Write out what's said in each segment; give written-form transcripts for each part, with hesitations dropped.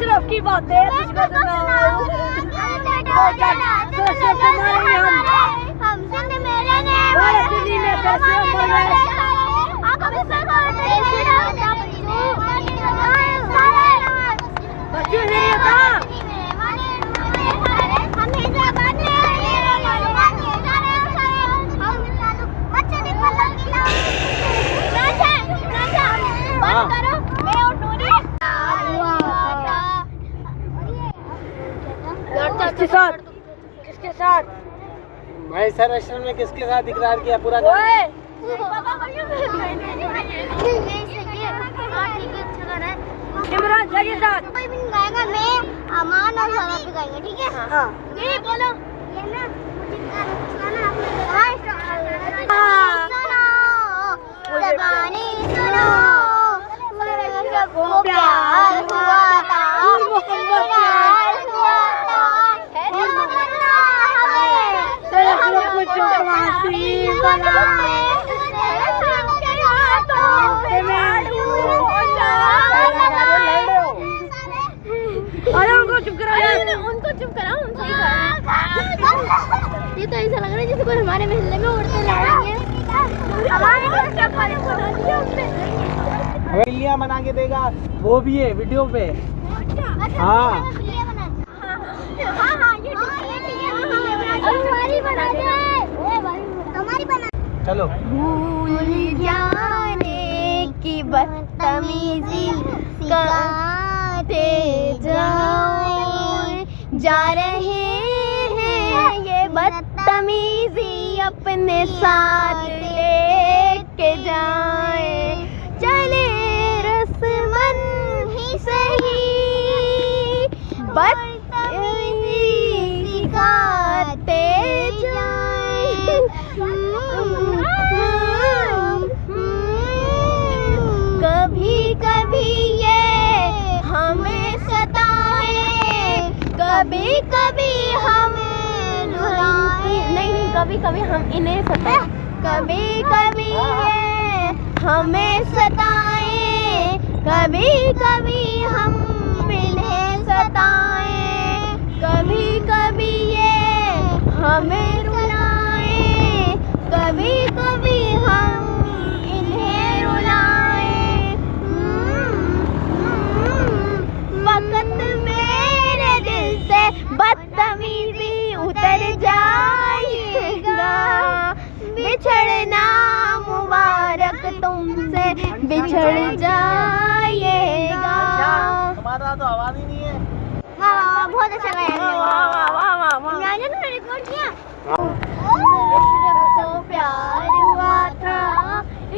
अशरफ की बातें तुझको सुनाऊं। किसके साथ? किसके साथ? भाई सर अशरफ ने किसके साथ इकरार किया पूरा? इमरान शाह के साथ। गाएगा मैं अमान और सारा पे गाएंगे, ठीक है? हाँ। ये बोलो ये ना ज़बानी सुनो सबको प्यार हुआ था, प्यार हुआ था, है तमन्ना हमें सबको चुपवासी बनाए, सबके हाथों में झाड़ू पोंछा। अरे उनको चुप करा यार। उनको चुप कराओ, उनको ही करो। ये तो ऐसा लग रहा है जैसे कोई हमारे महल्ले में उड़ते लड़ेंगे। हमारे घर क्या पानी बना दिया हमने। हवेलियां बना के देगा वो भी है वीडियो पे। हाँ हमारी बना दे, हमारी बना। चलो। भूल जाने की बदतमीजी सिखाते जाओ, जा रहे हैं ये बदतमीजी अपने साथ लेके जाए, चले रस्मन ही सही बदतमीजी सिखाते जाए। कभी कभी ये हमें सताए, कभी कभी हमें रुलाए, नहीं कभी कभी हम इन्हें सताए, कभी कभी ये हमें सताए, कभी कभी हम इन्हें सताए, कभी कभी ये हमें रुलाए, कभी कभी हम इन्हें रुलाए। वक्त मेरे दिल से बदतमीजी उतर जाएगा, बिछड़ना मुबारक तुमसे बिछड़ जाएगा। हमारा तो आवाज ही नहीं है। वाह बहुत अच्छा गाया। मैंने तो रिकॉर्ड किया। तो प्यार हुआ था,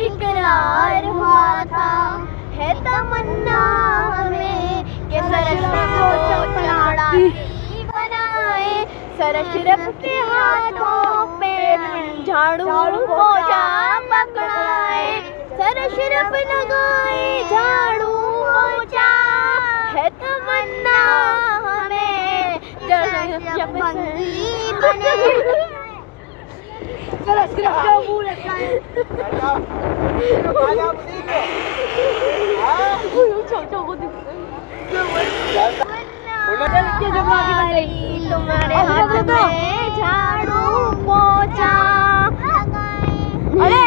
इकरार हुआ था, है तमन्ना हमें कि सरशरफ को चौड़ाई बनाए, सरशरफ के हाथों पे झाड़ू पोंछा पकड़ाए, सरशरफ लगाए झाड़ू पोंछा, है तमन्ना हमें बंदी बने। चलो सिर्फ जो मुंह लगता है। तुम्हारे हाथ में झाड़ू पोंछा। अरे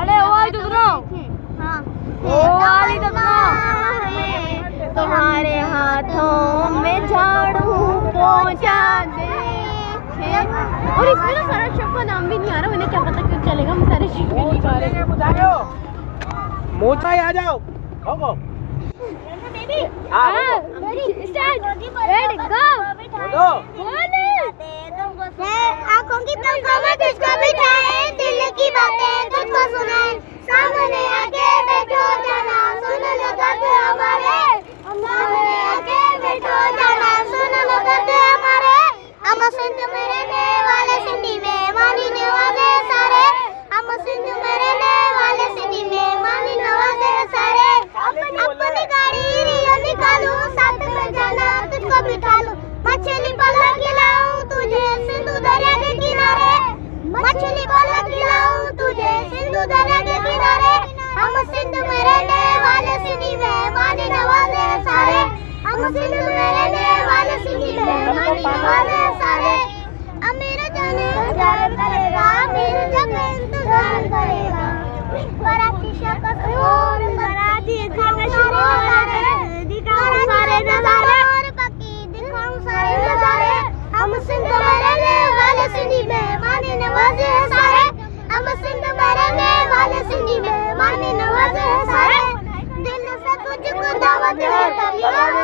अरे वो वाली तो सुनो। वो वाली तो सुनो। तुम्हारे हाथों में झाड़ू पोंछा दे। और इसमें ना सारा शेफ का नाम भी नहीं आ रहा, मैंने क्या पता क्यों चलेगा, हम सारे शेफ नहीं गा रहे। मोचा आ जाओ। खोगो। आँखों की पलकों में तुझको बिठाए, दिल की बातें तुझको सुनाए, सामने आके बैठो जाना सुन लो दर्द हमारे, सामने आके बैठो जाना सुन लो दर्द हमारे। हम सिंध में रहने वाले सिंधी में मानी नवाजे सारे, हम सिंध में रहने वाले सिंधी में मानी नवाजे सारे। अपनी गाड़ी रियो निकालूं, साथ में जाना तुझको बिठा लूं, मछली पल्ला खिलाऊं तुझे सिंधु दरिया के किनारे, मछली पल्ला खिलाऊं तुझे सिंधु दरिया के किनारे। हम सिंध में रहने वाले सिंधी में मानी नवाजे सारे, हम सिंध में सिंधी मेहमान नवाजे हैं सारे, हम सिंध में रहने वाले सिंधी मेहमान नवाजे हैं सारे, दिल से तुझको दावत है कभी